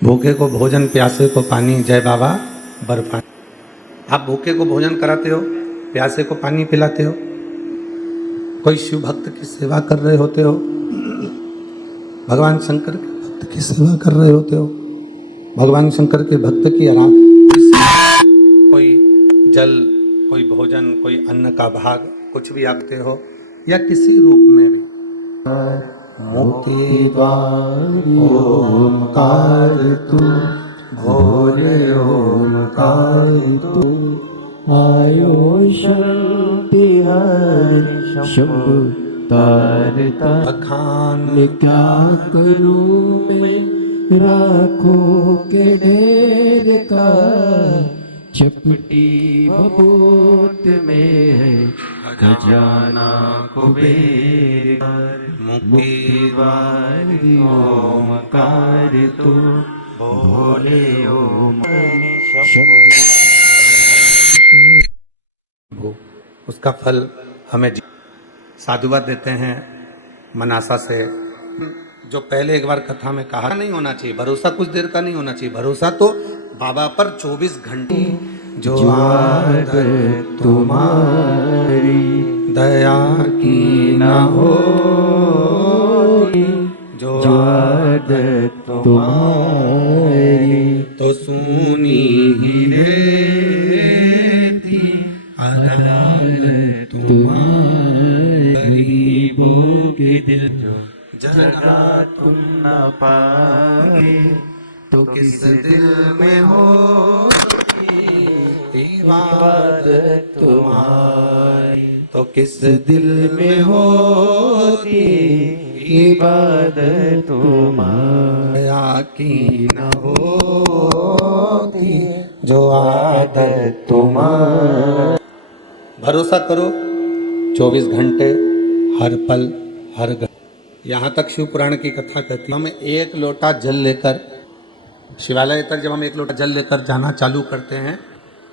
भूखे को भोजन प्यासे को पानी, जय बाबा बर्फानी। आप भूखे को भोजन कराते हो, प्यासे को पानी पिलाते हो, कोई शिव भक्त की सेवा कर रहे होते हो, भगवान शंकर के भक्त की सेवा कर रहे होते हो, भगवान शंकर के भक्त की आराम, कोई जल, कोई भोजन, कोई अन्न का भाग, कुछ भी आपते हो, या किसी रूप में भी। मुक्ति द्वार ओमकार तू, भोले ओमकार तू, आयो शक्ति हरि शंभु तारता। अखान क्या करूं मैं राखों के ढेर का, चपटी बबूत में है खजाना कुबेर। मुक्ति द्वार ओमकार तू, भोले ओमकार शंभु। उसका फल हमें साधुवाद देते हैं मनासा से। जो पहले एक बार कथा में कहा, नहीं होना चाहिए भरोसा, कुछ देर का नहीं होना चाहिए भरोसा, तो बाबा पर 24 घंटे। जो आदत तुम्हारी दया की न हो, जो आदत तुम्हारी तो सुनी ही रहती अदालत तुम्हारी। गरीबों के दिल जगा तुम न पाए, तो किस दिल में हो इबादत तुम्हारी, तो किस दिल में होती इबादत तुम्हारी। दया की न होती जो आदत तुम्हारी। भरोसा करो 24 घंटे, हर पल हर घंटे। यहाँ तक शिव पुराण की कथा कहती है, हम एक लोटा जल लेकर शिवालय तक जब हम एक लोटा जल लेकर जाना चालू करते हैं,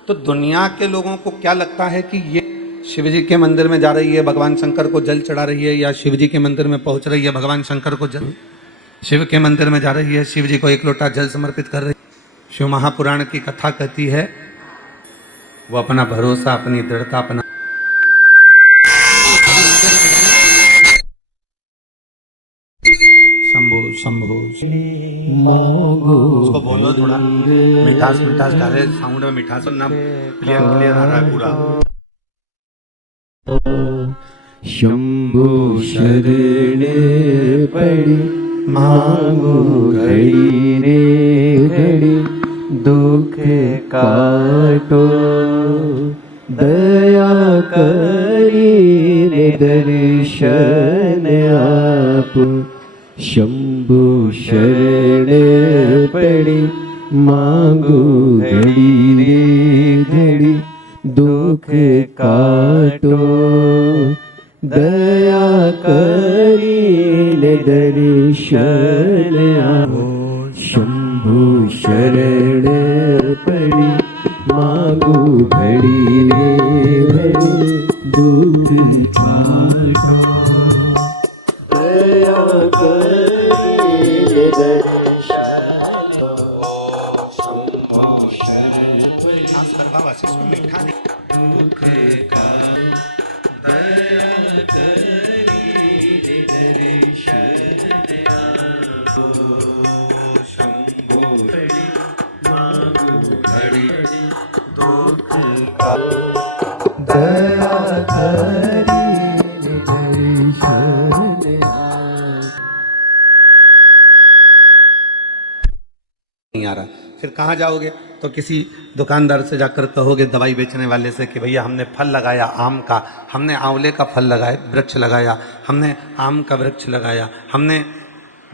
तो दुनिया के लोगों को क्या लगता है कि ये शिव जी के मंदिर में जा रही है, भगवान शंकर को जल चढ़ा रही है, या शिव जी के मंदिर में पहुंच रही है, भगवान शंकर को जल, शिव के मंदिर में जा रही है, शिव जी को एक लोटा जल समर्पित कर रही है। शिव महापुराण की कथा कहती है वो अपना भरोसा, अपनी दृढ़ता, अपना शंभु शंभु उसको बोलो, थोड़ा मिठास मिठास डाले, साउंड में मिठास ना क्लियर क्लियर आ रहा है पूरा। शंभु शरण पड़ी मांगो घड़ी रे घड़ी, दुख काटो दया करी दर्शन आप। शंभु शरण पड़ी मांगो घड़ी रे घड़ी, दुख काटो दया करी दर्शन आप। शंभु शरण पड़ी मांगो घड़ी रे घड़ी, दुख काटो दया करी दर्शन आप। शंभु शरण पड़ी दुख का दया करी दर्शन आप। शंभु पड़ी मांगो घड़ी दुख का दया करी दर्शन आप। नहीं आ रहा, फिर कहाँ जाओगे? तो किसी दुकानदार से जाकर कहोगे, दवाई बेचने वाले से, कि भैया हमने फल लगाया आम का, हमने आंवले का फल लगाया, वृक्ष लगाया, हमने आम का वृक्ष लगाया, हमने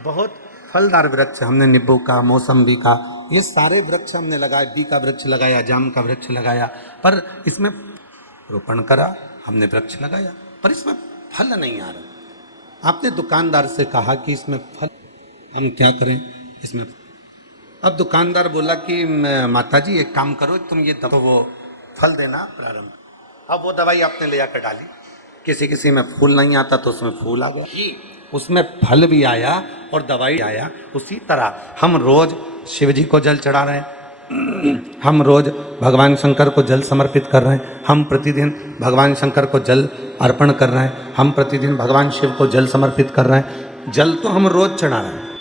बहुत फलदार वृक्ष, हमने नींबू का, मौसम्बी का, ये सारे वृक्ष हमने लगाए, बी का वृक्ष लगाया, जाम का वृक्ष लगाया, पर इसमें रोपण करा, हमने वृक्ष लगाया, पर इसमें फल नहीं आ रहा। आपने दुकानदार से कहा कि इसमें फल, हम क्या करें इसमें? अब दुकानदार बोला कि माता जी एक काम करो, तुम ये तो वो फल देना प्रारंभ। अब वो दवाई आपने ले जाकर डाली, किसी किसी में फूल नहीं आता तो उसमें फूल आ गया, उसमें फल भी आया और दवाई आया। उसी तरह हम रोज शिव जी को जल चढ़ा रहे हैं, हम रोज भगवान शंकर को जल समर्पित कर रहे हैं, हम प्रतिदिन भगवान शंकर को जल अर्पण कर रहे हैं, हम प्रतिदिन भगवान शिव को जल समर्पित कर रहे हैं। जल तो हम रोज चढ़ा रहे हैं,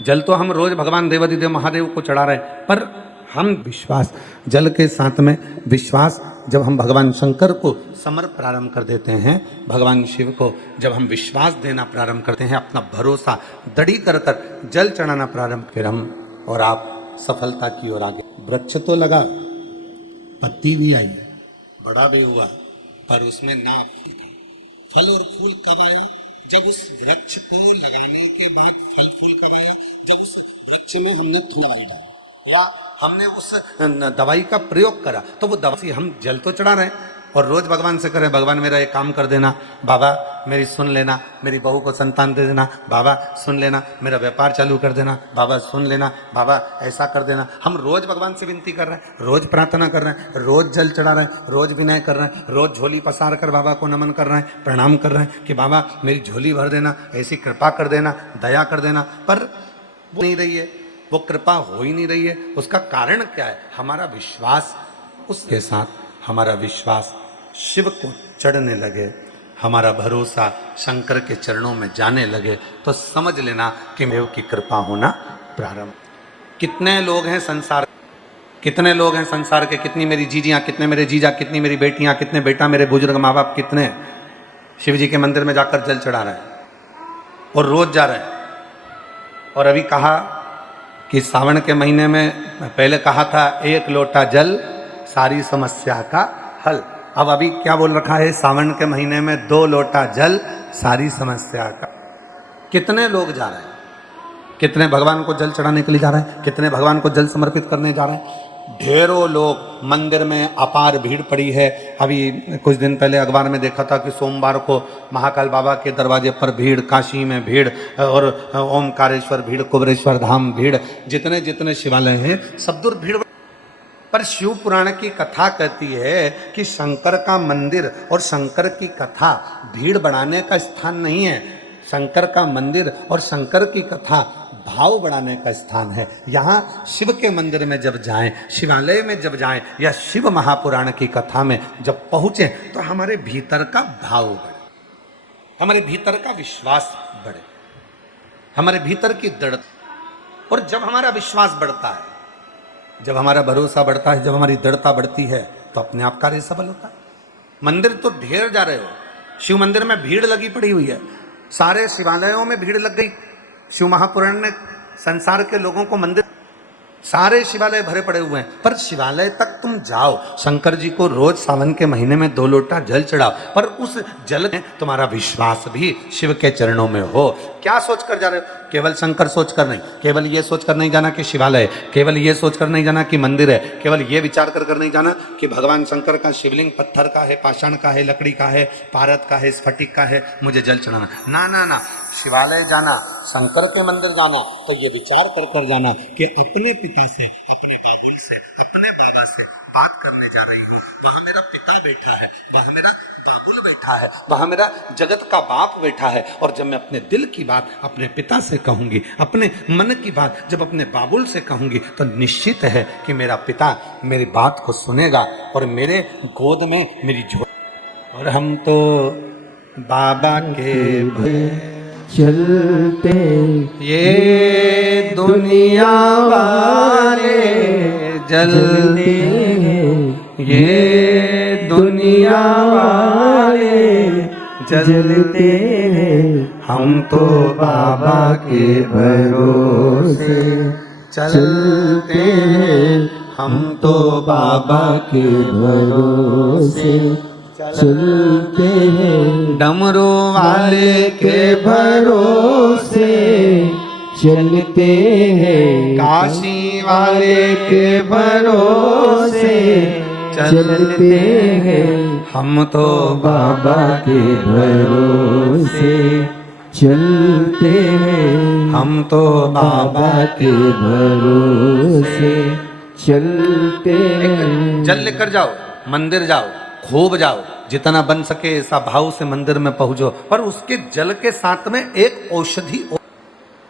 जल तो हम रोज भगवान देवाधिदेव महादेव को चढ़ा रहे हैं, पर हम विश्वास, जल के साथ में विश्वास, जब हम भगवान शंकर को समर्प प्रारंभ कर देते हैं, भगवान शिव को जब हम विश्वास देना प्रारंभ करते हैं, अपना भरोसा दृढ़ कर कर जल चढ़ाना प्रारंभ, फिर हम और आप सफलता की ओर आगे। वृक्ष तो लगा, पत्ती भी आई, बड़ा भी हुआ, पर उसमें ना फल और फूल कब आया? जब उस वृक्ष को लगाने के बाद फल फूल कब आया? जब उस वृक्ष में हमने थोड़ा डाला या हमने उस दवाई का प्रयोग करा, तो वो दवाई हम जल तो चढ़ा रहे हैं और रोज भगवान से करें, भगवान मेरा एक काम कर देना, बाबा मेरी सुन लेना, मेरी बहू को संतान दे देना, बाबा सुन लेना, मेरा व्यापार चालू कर देना, बाबा सुन लेना, बाबा ऐसा कर देना। हम रोज भगवान से विनती कर रहे हैं, रोज प्रार्थना कर रहे हैं, रोज जल चढ़ा रहे हैं, रोज विनय कर रहे हैं, रोज झोली पसार कर बाबा को नमन कर रहे हैं, प्रणाम कर रहे हैं कि बाबा मेरी झोली भर देना, ऐसी कृपा कर देना, दया कर देना, पर वो नहीं रही है, वो कृपा हो ही नहीं रही है। उसका कारण क्या है? हमारा विश्वास, उसके साथ हमारा विश्वास शिव को चढ़ने लगे, हमारा भरोसा शंकर के चरणों में जाने लगे, तो समझ लेना कि देव की कृपा होना प्रारंभ। कितने लोग हैं संसार, कितने लोग हैं संसार के, कितनी मेरी जीजियां, कितने मेरे जीजा, कितनी मेरी बेटियां, कितने बेटा, मेरे बुजुर्ग माँ बाप, कितने शिव जी के मंदिर में जाकर जल चढ़ा रहे हैं और रोज जा रहे हैं। और अभी कहा कि सावन के महीने में, पहले कहा था 1 लोटा जल सारी समस्या का हल, अब अभी क्या बोल रखा है? सावन के महीने में 2 लोटा जल सारी समस्या का। कितने लोग जा रहे हैं, कितने भगवान को जल चढ़ाने के लिए जा रहे हैं, कितने भगवान को जल समर्पित करने जा रहे हैं। ढेरों लोग, मंदिर में अपार भीड़ पड़ी है। अभी कुछ दिन पहले अखबार में देखा था कि सोमवार को महाकाल बाबा के दरवाजे पर भीड़, काशी में भीड़, और ओमकारेश्वर भीड़, कुबरेश्वर धाम भीड़, जितने जितने शिवालय हैं सब दूर भीड़। पर शिव पुराण की कथा कहती है कि शंकर का मंदिर और शंकर की कथा भीड़ बढ़ाने का स्थान नहीं है। शंकर का मंदिर और शंकर की कथा भाव बढ़ाने का स्थान है। यहाँ शिव के मंदिर में जब जाएं, शिवालय में जब जाएं, या शिव महापुराण की कथा में जब पहुंचे, तो हमारे भीतर का भाव बढ़े, हमारे भीतर का विश्वास बढ़े, हमारे भीतर की दृढ़ता। और जब हमारा विश्वास बढ़ता है, जब हमारा भरोसा बढ़ता है, जब हमारी दृढ़ता बढ़ती है, तो अपने आप कार्य सफल होता है। मंदिर तो ढेर जा रहे हो, शिव मंदिर में भीड़ लगी पड़ी हुई है, सारे शिवालयों में भीड़ लग गई। शिव महापुराण ने संसार के लोगों को मंदिर, सारे शिवालय भरे पड़े हुए हैं, पर शिवालय तक तुम जाओ, शंकर जी को रोज सावन के महीने में 2 लोटा जल चढ़ाओ, पर उस जल में तुम्हारा विश्वास भी शिव के चरणों में हो। क्या सोच कर जा रहे हो? केवल शंकर सोच कर नहीं, केवल ये सोच कर नहीं जाना कि शिवालय, केवल ये सोच कर नहीं जाना कि मंदिर है, केवल ये विचार कर नहीं जाना कि भगवान शंकर का शिवलिंग पत्थर का है, पाषाण का है, लकड़ी का है, पारद का है, स्फटिक का है, मुझे जल चढ़ाना। ना ना ना, शिवालय जाना, शंकर के मंदिर जाना, तो ये विचार कर जाना कि अपने पिता से, अपने बाबुल से, अपने बाबा से बात करने जा रही हूँ। वहां मेरा पिता बैठा है, वहां मेरा बाबुल बैठा है, वहां मेरा जगत का बाप बैठा है। और जब मैं अपने दिल की बात अपने पिता से कहूंगी, अपने मन की बात जब अपने बाबुल से कहूंगी, तो निश्चित है कि मेरा पिता मेरी बात को सुनेगा और मेरे गोद में मेरी झोली। और हम तो बाबा के चलते, ये दुनिया वाले जलते, ये दुनिया वाले जलते, हम तो बाबा के भरोसे चलते हैं, हम तो बाबा के भरोसे चलते हैं, डमरू वाले के भरोसे चलते हैं, काशी वाले के भरोसे चलते हैं, हम तो बाबा के भरोसे चलते हैं, हम तो बाबा के भरोसे चलते हैं। जल लेकर जाओ, मंदिर जाओ, खूब जाओ, जितना बन सके ऐसा भाव से मंदिर में पहुंचो, पर उसके जल के साथ में एक औषधि,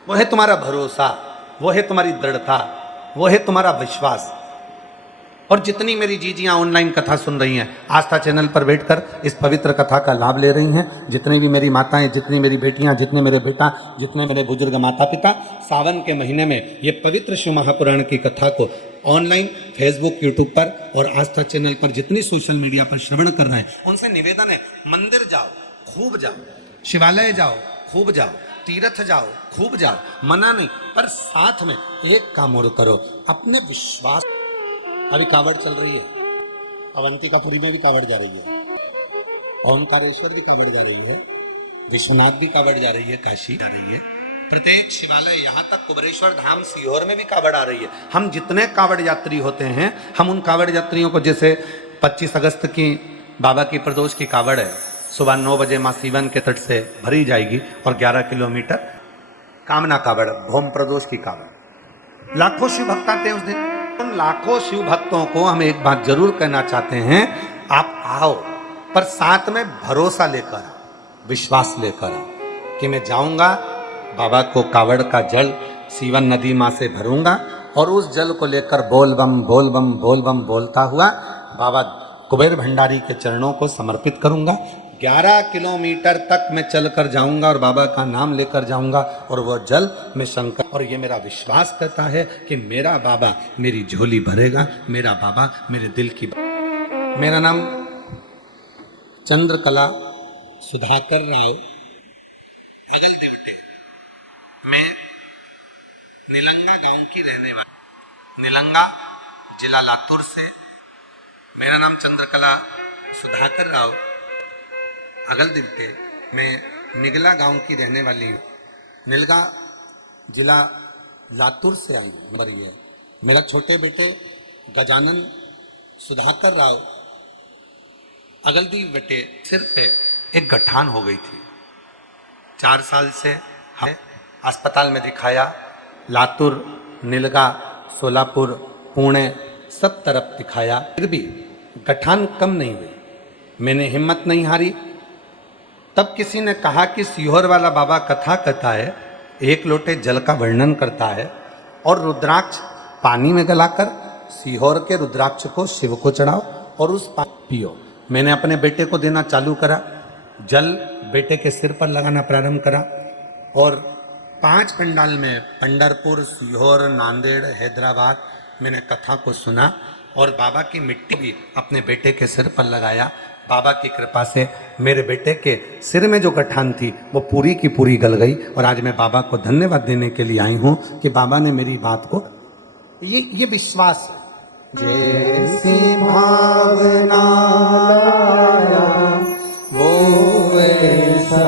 वो है तुम्हारा भरोसा, वो है तुम्हारी दृढ़ता, वो है तुम्हारा विश्वास। और जितनी मेरी जीजियां ऑनलाइन कथा सुन रही हैं, आस्था चैनल पर बैठकर इस पवित्र कथा का लाभ ले रही हैं, जितनी भी मेरी माताएं, जितनी मेरी बेटियां, जितने मेरे बेटा, जितने मेरे बुजुर्ग माता पिता सावन के महीने में ये पवित्र शिव महापुराण की कथा को ऑनलाइन फेसबुक, यूट्यूब पर और आस्था चैनल पर जितनी सोशल मीडिया पर श्रवण कर रहे हैं, उनसे निवेदन है, मंदिर जाओ, खूब जाओ, शिवालय जाओ, खूब जाओ, तीर्थ जाओ, खूब जाओ, मना नहीं, पर साथ में एक काम और करो, अपने विश्वास। अभी कावड़ चल रही है, अवंतिकापुरी में भी कावड़ जा रही है, ओंकारेश्वर भी कावड़ जा रही है, विश्वनाथ भी कावड़ जा रही है, काशी जा रही है, प्रत्येक शिवालय, यहाँ तक कुबरेश्वर धाम सीहोर में भी कावड़ आ रही है। हम जितने कावड़ यात्री होते हैं, हम उन कावड़ यात्रियों को, जैसे 25 अगस्त की बाबा की प्रदोष की कावड़ है, सुबह 9 बजे माँ सीवन के तट से भरी जाएगी और 11 किलोमीटर कामना कावड़, भौम प्रदोष की कावड़, लाखों शिव भक्त आते हैं उस दिन। उन लाखों शिव भक्तों को हम एक बात जरूर कहना चाहते हैं, आप आओ, पर साथ में भरोसा लेकर आओ, विश्वास लेकर आओ कि मैं जाऊंगा, बाबा को कावड़ का जल सीवन नदी माँ से भरूंगा और उस जल को लेकर बोल बम बोल बम बोल बम बोलता हुआ बाबा कुबेर भंडारी के चरणों को समर्पित करूंगा। 11 किलोमीटर तक मैं चलकर जाऊंगा और बाबा का नाम लेकर जाऊंगा और वह जल मैं शंकर, और ये मेरा विश्वास करता है कि मेरा बाबा मेरी झोली भरेगा, मेरा बाबा मेरे दिल की। मेरा नाम चंद्रकला सुधाकर राव अगलतिवटे, मैं निलंगा गांव की रहने वाली, निलंगा जिला लातूर से। मेरा नाम चंद्रकला सुधाकर राव अगलतिवटे, मैं निगला गांव की रहने वाली हूँ, निलगा जिला लातूर से आई हूँ। ये मेरा छोटे बेटे गजानन सुधाकर राव अगलतिवटे सिर पे एक गठान हो गई थी, 4 साल से हमें अस्पताल में दिखाया, लातूर, निलगा, सोलापुर, पुणे सब तरफ दिखाया, फिर भी गठान कम नहीं हुई। मैंने हिम्मत नहीं हारी। तब किसी ने कहा कि सीहोर वाला बाबा कथा कहता है, 1 लोटे जल का वर्णन करता है और रुद्राक्ष पानी में गलाकर सीहोर के रुद्राक्ष को शिव को चढ़ाओ और उस पानी पियो। मैंने अपने बेटे को देना चालू करा, जल बेटे के सिर पर लगाना प्रारंभ करा और 5 पंडाल में पंढरपुर, सीहोर, नांदेड़, हैदराबाद मैंने कथा को सुना और बाबा की मिट्टी भी अपने बेटे के सिर पर लगाया। बाबा की कृपा से मेरे बेटे के सिर में जो गठान थी वो पूरी की पूरी गल गई और आज मैं बाबा को धन्यवाद देने के लिए आई हूँ कि बाबा ने मेरी बात को, ये विश्वास है। जैसी भावना लाया वो वैसा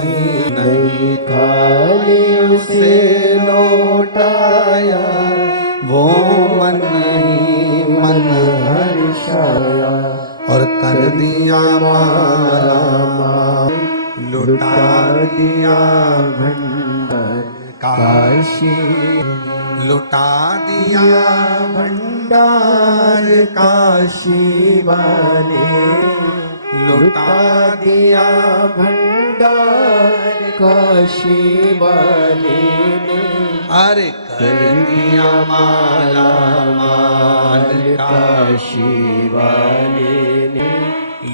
ही नहीं, खाली उसे लौटाया वो मन ही मन हर्षाया और कर दिया माला माल, लुटा दिया भंडार काशी, लुटा दिया भंडार काशी वाले, लुटा दिया भंडार काशी वाले ने, अरे कर दिया माला माल काशी वाले ने,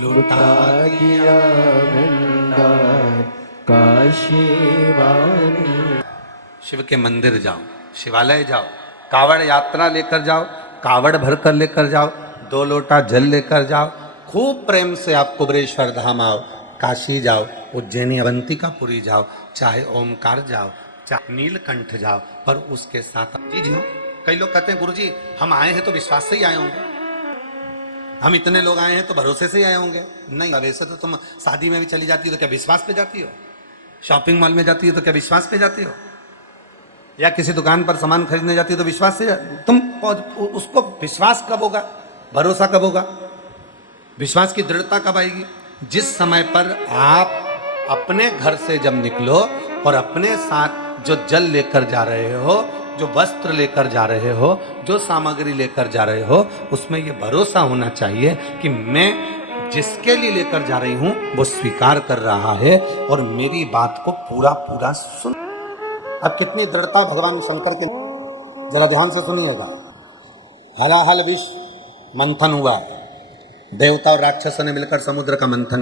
लुटा दिया भंडार काशी वाले। शिव के मंदिर जाओ, शिवालय जाओ, कावड़ यात्रा लेकर जाओ, कावड़ भर कर लेकर जाओ, 2 लोटा जल लेकर जाओ, खूब प्रेम से आप कुबरेश्वर धाम आओ, काशी जाओ, उज्जैनी अवंतिकापुरी जाओ, चाहे ओमकार जाओ, चाहे नीलकंठ जाओ, पर उसके साथ जी हो। कई लोग कहते हैं गुरुजी हम आए हैं तो विश्वास से ही आए होंगे, हम इतने लोग आए हैं तो भरोसे से ही आए होंगे। नहीं, वैसे तो तुम शादी में भी चली जाती हो तो क्या विश्वास पे जाती हो? शॉपिंग मॉल में जाती हो तो क्या विश्वास पे जाती हो? या किसी दुकान पर सामान खरीदने जाती हो तो विश्वास से तुम, उसको विश्वास कब होगा, भरोसा कब होगा, विश्वास की दृढ़ता कब आएगी? जिस समय पर आप अपने घर से जब निकलो और अपने साथ जो जल लेकर जा रहे हो, जो वस्त्र लेकर जा रहे हो, जो सामग्री लेकर जा रहे हो, उसमें ये भरोसा होना चाहिए कि मैं जिसके लिए लेकर जा रही हूं वो स्वीकार कर रहा है और मेरी बात को पूरा पूरा सुन। अब कितनी दृढ़ता भगवान शंकर के जरा ध्यान से सुनिएगा। हलाहल विष मंथन हुआ, देवता और राक्षसों ने मिलकर समुद्र का मंथन।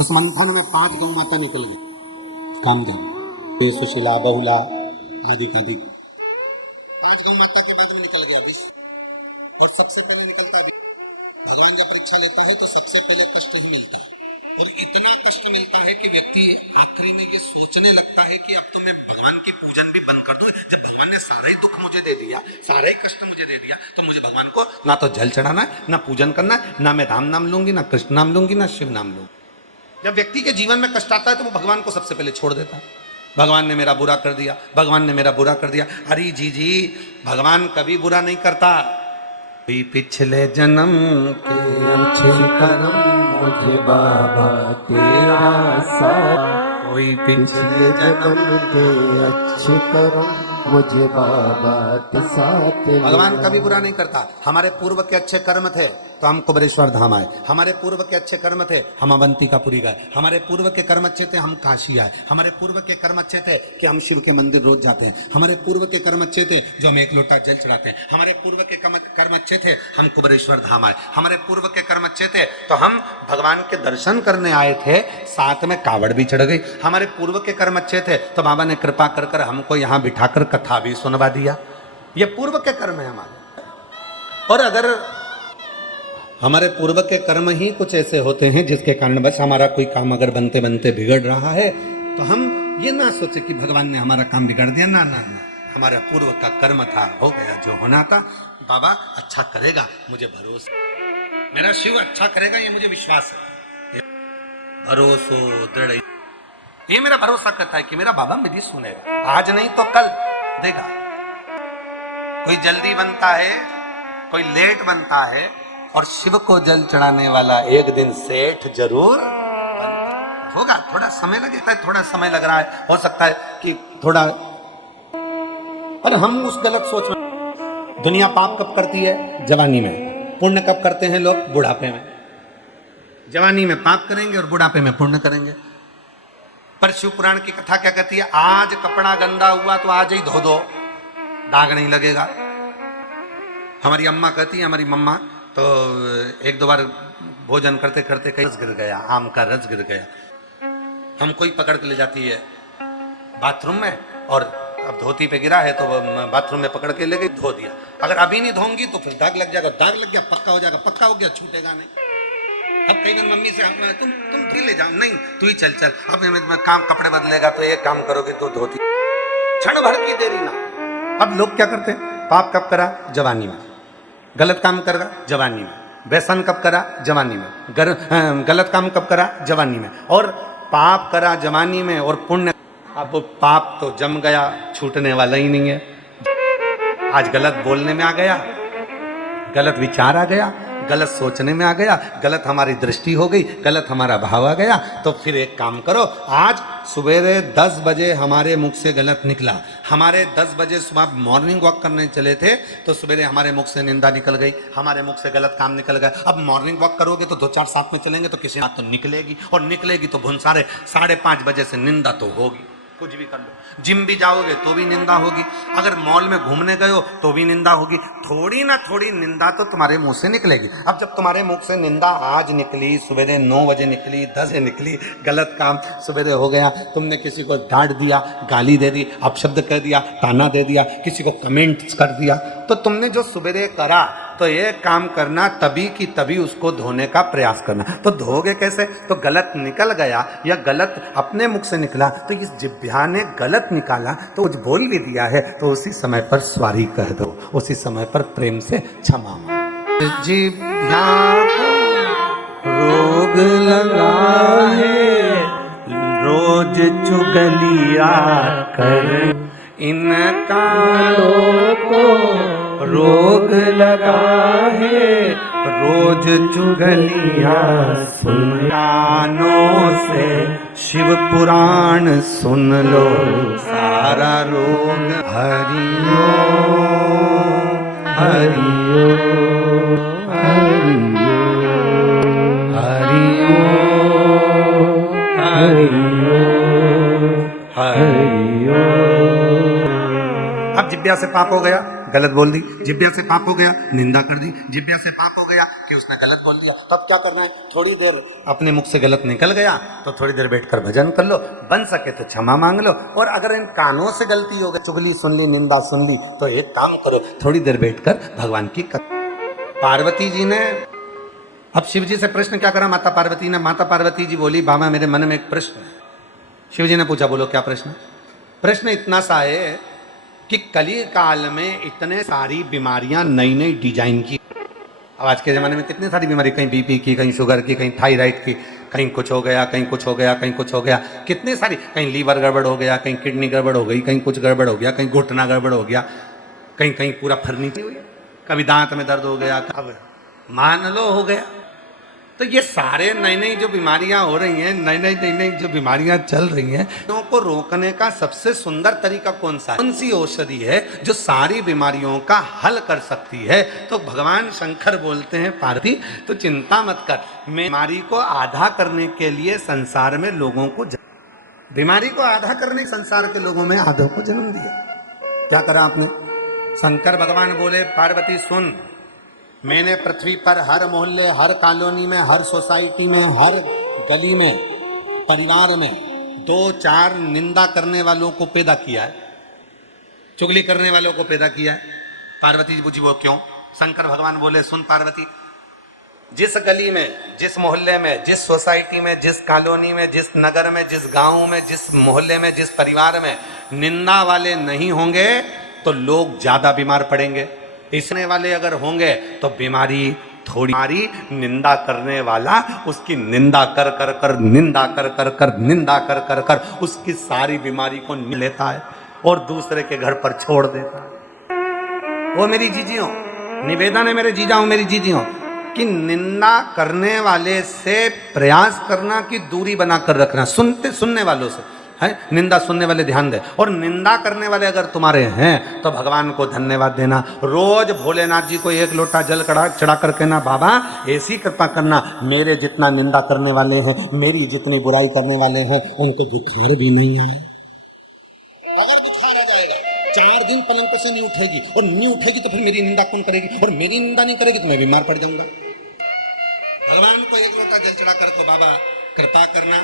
उस मंथन में 5 गौ माता निकल गई, कामधेनु, सुशीला, बहुला आदि आदि। 5 गौ माता के बाद में निकल गया विष, और सबसे पहले निकलता विष। भगवान जब परीक्षा लेता है तो सबसे पहले कष्ट ही मिलता है, और इतना कष्ट मिलता है कि व्यक्ति आखिरी में ये सोचने लगता है कि अब तो मैं भगवान की पूजन भी बंद कर दूं। जब भगवान ने सारे दुख मुझे दे दिया, सारे कष्ट मुझे दे दिया, तो मुझे भगवान को ना तो जल चढ़ाना है, ना पूजन करना है, ना मैं राम नाम लूंगी, ना कृष्ण नाम लूंगी, ना शिव नाम लूंगी। जब व्यक्ति के जीवन में कष्ट आता है तो वो भगवान को सबसे पहले छोड़ देता है। भगवान ने मेरा बुरा कर दिया, भगवान ने मेरा बुरा कर दिया। अरे जी, भगवान कभी बुरा नहीं करता। कोई पिछले जन्म के अच्छे कर्म मुझे बाबा तेरा साथ, कोई पिछले जन्म के अच्छे कर्म मुझे बाबा के साथ। भगवान कभी बुरा नहीं करता। हमारे पूर्व के अच्छे कर्म थे तो हम कुबरेश्वर धाम आए, हमारे पूर्व के अच्छे कर्म थे हम अवंतिकापुरी गए, हमारे पूर्व के कर्म अच्छे थे हम काशी आए, हमारे पूर्व के कर्म अच्छे थे कि हम शिव के मंदिर रोज जाते हैं, हमारे पूर्व के कर्म अच्छे थे जो हम 1 लोटा जल चढ़ाते हैं, हमारे पूर्व के कर्म अच्छे थे हम कुबरेश्वर धाम आए, हमारे पूर्व के कर्म अच्छे थे तो हम भगवान के दर्शन करने आए थे, साथ में कावड़ भी चढ़ गई। हमारे पूर्व के कर्म अच्छे थे तो बाबा ने कृपा कर कर हमको यहाँ बिठाकर कथा भी सुनवा दिया। ये पूर्व के कर्म है हमारे। और अगर हमारे पूर्व के कर्म ही कुछ ऐसे होते हैं जिसके कारण बस हमारा कोई काम अगर बनते बनते बिगड़ रहा है तो हम ये ना सोचे कि भगवान ने हमारा काम बिगाड़ दिया। ना ना ना, हमारा पूर्व का कर्म था, हो गया जो होना था। बाबा अच्छा करेगा, मुझे भरोसा, मेरा शिव अच्छा करेगा, ये मुझे विश्वास है। भरोसो दृढ़, ये मेरा भरोसा करता है कि मेरा बाबा मेरी सुनेगा, आज नहीं तो कल देगा। कोई जल्दी बनता है, कोई लेट बनता है, और शिव को जल चढ़ाने वाला एक दिन सेठ जरूर होगा। थोड़ा समय लगेगा, थोड़ा समय लग रहा है, हो सकता है कि थोड़ा, और हम उस गलत सोच में। दुनिया पाप कब करती है? जवानी में। पुण्य कब करते हैं लोग? बुढ़ापे में। जवानी में पाप करेंगे और बुढ़ापे में पुण्य करेंगे। पर शिव पुराण की कथा क्या कहती है? आज कपड़ा गंदा हुआ तो आज ही धो दो, दाग नहीं लगेगा। हमारी अम्मा कहती है, हमारी मम्मा तो 1-2 बार भोजन करते करते कहीं रस गिर गया, आम का रस गिर गया, हमको ही पकड़ के ले जाती है बाथरूम में, और अब धोती पे गिरा है तो बाथरूम में पकड़ के ले गई, धो दिया। अगर अभी नहीं धोंगी तो फिर दाग लग जाएगा, दाग लग गया पक्का हो जाएगा, पक्का हो गया छूटेगा नहीं। अब कई बार मम्मी से तुम भी ले जाओ, नहीं तू ही चल चल, अब काम कपड़े बदलेगा तो एक काम करोगे तो धोती, क्षण भर की देरी ना। अब लोग क्या करते हैं? पाप कब करा? जवानी में। गलत काम करा? जवानी में। व्यसन कब करा? जवानी में। गलत काम कब करा? जवानी में। और पाप करा जवानी में, और पुण्य, अब वो पाप तो जम गया, छूटने वाला ही नहीं है। आज गलत बोलने में आ गया, गलत विचार आ गया, गलत सोचने में आ गया, गलत हमारी दृष्टि हो गई, गलत हमारा भाव आ गया, तो फिर एक काम करो। आज सवेरे 10 बजे हमारे मुख से गलत निकला, हमारे 10 बजे सुबह मॉर्निंग वॉक करने चले थे तो सवेरे हमारे मुख से निंदा निकल गई, हमारे मुख से गलत काम निकल गया। अब मॉर्निंग वॉक करोगे तो 2-4 साथ में चलेंगे तो किसी बात तो निकलेगी, और निकलेगी तो भुनसारे 5:30 बजे से निंदा तो होगी। कुछ भी कर लो, जिम भी जाओगे तो भी निंदा होगी, अगर मॉल में घूमने गए हो तो भी निंदा होगी, थोड़ी ना थोड़ी निंदा तो तुम्हारे मुंह से निकलेगी। अब जब तुम्हारे मुख से निंदा आज निकली, सवेरे 9 बजे निकली, 10 बजे निकली, गलत काम सवेरे हो गया, तुमने किसी को डांट दिया, गाली दे दी, अपशब्द कह दिया, ताना दे दिया, किसी को कमेंट्स कर दिया, तो तुमने जो सवेरे करा तो ये काम करना तभी की तभी उसको धोने का प्रयास करना। तो धोगे कैसे? तो गलत निकल गया या गलत अपने मुख से निकला तो इस जिह्वा ने गलत निकाला तो कुछ बोल भी दिया है तो उसी समय पर सॉरी कह दो, उसी समय पर प्रेम से क्षमा मांगो। जिह्वा रोग लगा है, रोज चुगलिया कर, इन कानों को रोग लगा है, रोज चुगलिया सुन, कानों से शिव पुराण सुन लो, सारा रोग हरिओ हरिओ हरिओ हरिओ हरिओ। अब जिब्या से पाप हो गया, गलत बोल दी, जिब्या से पाप हो गया, निंदा कर दी, जिब्या से पाप हो गया कि उसने गलत बोल दिया, तब क्या करना है, थोड़ी देर अपने मुख से गलत निकल गया तो थोड़ी देर बैठकर भजन कर लो, बन सके तो क्षमा मांग लो, और अगर इन कानों से गलती हो गई, चुगली सुन ली, निंदा सुन ली, तो एक काम करो, थोड़ी देर बैठकर भगवान की पार्वती जी ने, अब शिव जी से प्रश्न क्या करा माता पार्वती ने, माता पार्वती जी बोली बाबा मेरे मन में एक प्रश्न है। शिव जी ने पूछा बोलो क्या प्रश्न। प्रश्न इतना सा है कि कली काल में इतने सारी बीमारियां नई नई डिजाइन की, अब आज के जमाने में कितनी सारी बीमारी, कहीं बीपी की, कहीं शुगर की, कहीं थायराइड की, कहीं कुछ हो गया, कहीं कुछ हो गया, कहीं कुछ हो गया, कितनी सारी, कहीं लीवर गड़बड़ हो गया, कहीं किडनी गड़बड़ हो गई, कहीं कुछ गड़बड़ हो गया, कहीं घुटना गड़बड़ हो गया, कहीं कहीं पूरा फर्नीचर हुई, कभी दांत में दर्द हो गया, अब मान लो हो गया। तो ये सारे नई नई जो बीमारियां हो रही हैं, नई नई जो बीमारियां चल रही हैं, लोगों को रोकने का सबसे सुंदर तरीका कौन सा है, कौन सी औषधि है जो सारी बीमारियों का हल कर सकती है। तो भगवान शंकर बोलते हैं पार्वती तो चिंता मत कर, मैं बीमारी को आधा करने के लिए संसार में लोगों को बीमारी को आधा करने संसार के लोगों में आधों को जन्म दिया। क्या करा आपने, शंकर भगवान बोले पार्वती सुन, मैंने पृथ्वी पर हर मोहल्ले, हर कॉलोनी में, हर सोसाइटी में, हर गली में, परिवार में 2-4 निंदा करने वालों को पैदा किया है, चुगली करने वालों को पैदा किया है। पार्वती जी पूछी वो क्यों। शंकर भगवान बोले सुन पार्वती, जिस गली में, जिस मोहल्ले में, जिस सोसाइटी में, जिस कॉलोनी में, जिस नगर में, जिस गांव में, जिस मोहल्ले में, जिस परिवार में निंदा वाले नहीं होंगे तो लोग ज्यादा बीमार पड़ेंगे, इसने वाले अगर होंगे तो बीमारी थोड़ी, बीमारी निंदा करने वाला उसकी निंदा कर कर कर, निंदा कर कर कर, निंदा कर कर कर उसकी सारी बीमारी को लेता है और दूसरे के घर पर छोड़ देता है। वो मेरी जीजियों, निवेदन है मेरे जीजाओं, मेरी जीजियों, कि निंदा करने वाले से प्रयास करना कि दूरी बनाकर रखना, सुनने वालों से है, निंदा सुनने वाले ध्यान दे, और निंदा करने वाले अगर तुम्हारे हैं तो भगवान को धन्यवाद देना। रोज भोलेनाथ जी को 1 लोटा जल चढ़ा करके ना बाबा ऐसी कृपा करना, मेरे जितना निंदा करने वाले हैं, मेरी जितनी बुराई करने वाले हैं, उनको बुखार भी नहीं आए। 4 दिन पलंग से नहीं उठेगी, और नहीं उठेगी तो फिर मेरी निंदा कौन करेगी, और मेरी निंदा नहीं करेगी तो मैं बीमार पड़ जाऊंगा। भगवान को 1 लोटा जल चढ़ा कर तो बाबा कृपा करना,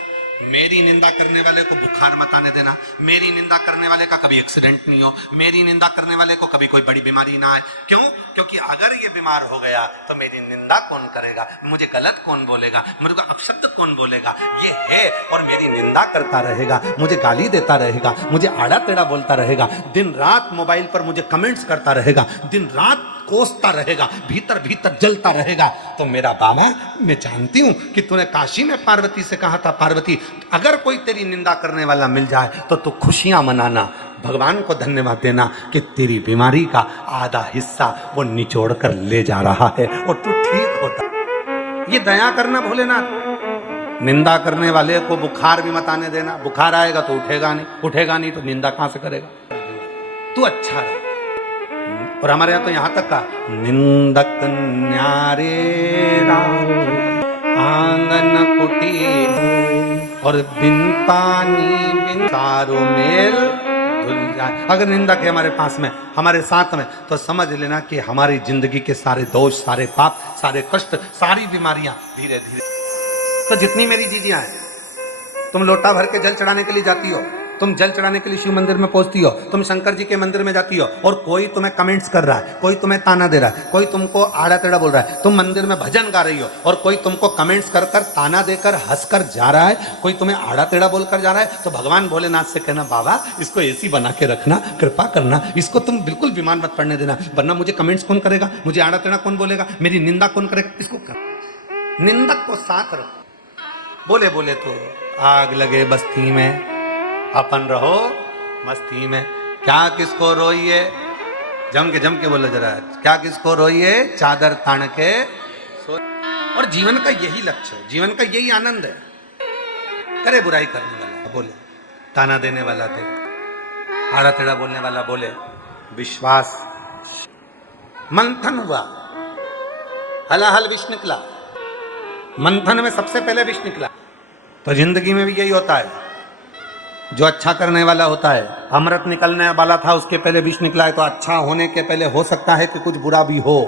मेरी निंदा करने वाले को बुखार मत आने देना, मेरी निंदा करने वाले का कभी एक्सीडेंट नहीं हो, मेरी निंदा करने वाले को कभी कोई बड़ी बीमारी ना आए। क्यों? क्योंकि अगर ये बीमार हो गया तो मेरी निंदा कौन करेगा, मुझे गलत कौन बोलेगा, मुझे अपशब्द कौन बोलेगा, ये है, और मेरी निंदा करता रहेगा, मुझे गाली देता रहेगा, मुझे आड़ा टेढ़ा बोलता रहेगा, दिन रात मोबाइल पर मुझे कमेंट्स करता रहेगा, दिन रात कोसता रहेगा, भीतर भीतर जलता रहेगा, तो मेरा बाबा मैं जानती हूं कि तूने काशी में पार्वती से कहा था पार्वती अगर कोई तेरी निंदा करने वाला मिल जाए तो तू खुशियां मनाना, भगवान को धन्यवाद देना कि तेरी बीमारी का आधा हिस्सा वो निचोड़ कर ले जा रहा है और तू ठीक होता। ये दया करना भोलेनाथ। निंदा करने वाले को बुखार भी मत आने देना, बुखार आएगा तो उठेगा नहीं, उठेगा नहीं तो निंदा कहां से करेगा, तू अच्छा रहा। और हमारे यहाँ तो यहाँ तक का निंदक न्यारे आंगन कुटीर और बिन पानी बिन चारों मेल धुल जाए। अगर निंदा के हमारे पास में, हमारे साथ में, तो समझ लेना कि हमारी जिंदगी के सारे दोष, सारे पाप, सारे कष्ट, सारी बीमारियां धीरे धीरे। तो जितनी मेरी जीजियां हैं, तुम लोटा भर के जल चढ़ाने के लिए जाती हो, तुम जल चढ़ाने के लिए शिव मंदिर में पहुंचती हो, तुम शंकर जी के मंदिर में जाती हो, और कोई तुम्हें कमेंट्स कर रहा है, कोई तुम्हें ताना दे रहा है, कोई तुमको आड़ा टेढ़ा बोल रहा है, तुम मंदिर में भजन गा रही हो और कोई तुमको कमेंट्स कर कर, ताना देकर, हंसकर जा रहा है, कोई तुम्हें आड़ा टेढ़ा बोलकर जा रहा है, तो भगवान भोलेनाथ से कहना बाबा इसको ऐसी बना के रखना, कृपा करना, इसको तुम बिल्कुल बीमार मत पड़ने देना, वरना मुझे कमेंट्स कौन करेगा, मुझे आड़ा टेढ़ा कौन बोलेगा, मेरी निंदा कौन करेगा, इसको कर। निंदक को साथ रखो। बोले बोले तो आग लगे बस्ती में, अपन रहो मस्ती में। क्या किसको रोइए, जम के बोलो जरा, क्या किसको रोइए, चादर तान के सो। और जीवन का यही लक्ष्य है, जीवन का यही आनंद है। करे बुराई करने वाला बोले, ताना देने वाला दे, आड़ा टेढ़ा बोलने वाला बोले, विश्वास। मंथन हुआ, हलाहल विष निकला, मंथन में सबसे पहले विष निकला। तो जिंदगी में भी यही होता है, जो अच्छा करने वाला होता है, अमृत निकलने वाला था उसके पहले विष निकला है, तो अच्छा होने के पहले हो सकता है कि कुछ बुरा भी हो।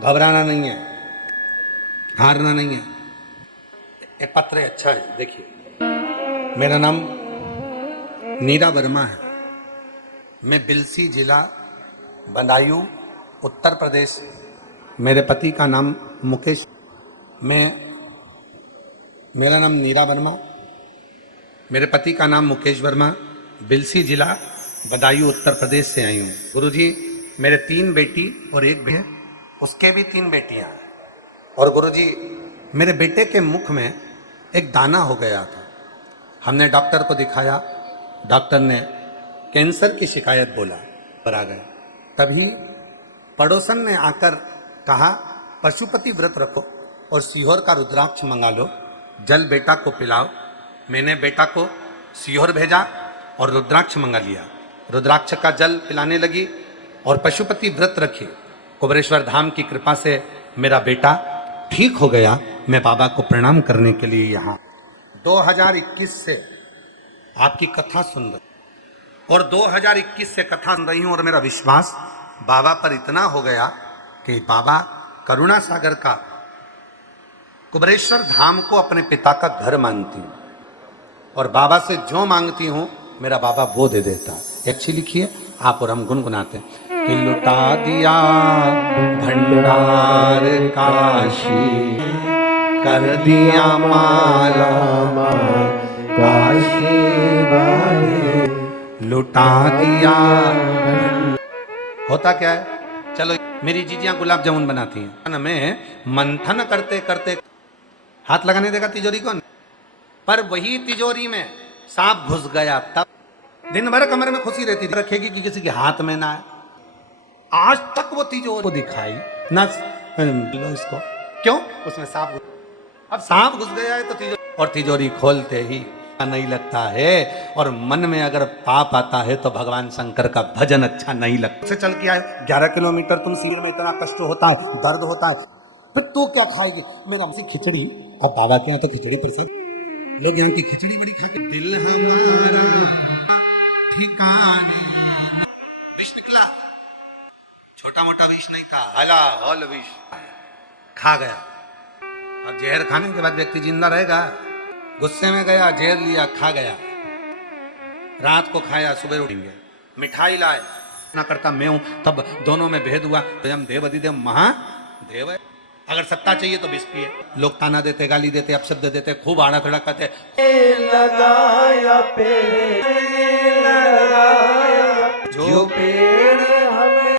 घबराना नहीं है, हारना नहीं है। ये पत्र अच्छा है, देखिए। मेरा नाम नीरा वर्मा है। मैं बिलसी जिला बदायूं उत्तर प्रदेश। मेरे पति का नाम मुकेश। मेरा नाम नीरा वर्मा, मेरे पति का नाम मुकेश वर्मा, बिलसी जिला बदायूं उत्तर प्रदेश से आई हूँ। गुरुजी, मेरे 3 बेटी और 1 बेटा, उसके भी 3 बेटियां हैं। और गुरुजी, मेरे बेटे के मुख में एक दाना हो गया था। हमने डॉक्टर को दिखाया, डॉक्टर ने कैंसर की शिकायत बोला, पर आ गए। तभी पड़ोसन ने आकर कहा, पशुपति व्रत रखो और सीहोर का रुद्राक्ष मंगा लो, जल बेटा को पिलाओ। मैंने बेटा को सीहोर भेजा और रुद्राक्ष मंगा लिया। रुद्राक्ष का जल पिलाने लगी और पशुपति व्रत रखी। कुबरेश्वर धाम की कृपा से मेरा बेटा ठीक हो गया। मैं बाबा को प्रणाम करने के लिए यहाँ 2021 से आपकी कथा सुन रही, और 2021 से कथा सुन रही हूँ, और मेरा विश्वास बाबा पर इतना हो गया कि बाबा करुणा सागर का कुबरेश्वर धाम को अपने पिता का घर मानती हूँ, और बाबा से जो मांगती हूँ मेरा बाबा वो दे देता। अच्छी लिखिए आप और हम गुनगुनाते हैं कि लुटा दिया भंडार काशी, कर दिया माला काशी वाले, लुटा दिया। होता क्या है, चलो मेरी जीजियां गुलाब जामुन बनाती हैं, मैं मंथन करते करते हाथ लगाने देगा तिजोरी को, पर वही तिजोरी में सांप घुस गया, तब दिन भर कमर में खुशी रहती थी, रखेगी कि किसी के हाथ में ना आए। आज तक वो तिजोरी को दिखाई ना इसको, क्यों? उसमें सांप घुस, अब सांप घुस गया है तो तिजोरी, और तिजोरी खोलते ही नहीं लगता है, और मन में अगर पाप आता है तो भगवान शंकर का भजन अच्छा नहीं लगता। से चल के आए 11 किलोमीटर, तुम शिविर में इतना कष्ट होता है, दर्द होता है, तो तू क्या खाएगी? मेरा हमसे खिचड़ी, और बाबा के यहाँ तो खिचड़ी प्रसाद, लोग यहाँ की खिचड़ी बड़ी खाते। दिल हमारा ठिकाने, विष निकला, छोटा मोटा विष नहीं था, हला हॉल विष खा गया। और जहर खाने के बाद व्यक्ति जिंदा रहेगा? गुस्से में गया, जहर लिया, खा गया, रात को खाया, सुबह उठेंगे, मिठाई लाए, ना करता मैं हूं, तब दोनों में भेद हुआ। तो हम देव अधिदेव महादेव है। अगर सत्ता चाहिए तो विष पिए। लोग ताना देते, गाली देते, अपशब्द देते, खूब आड़ा खड़ा कहते, लगाया पे लगाया, जो पे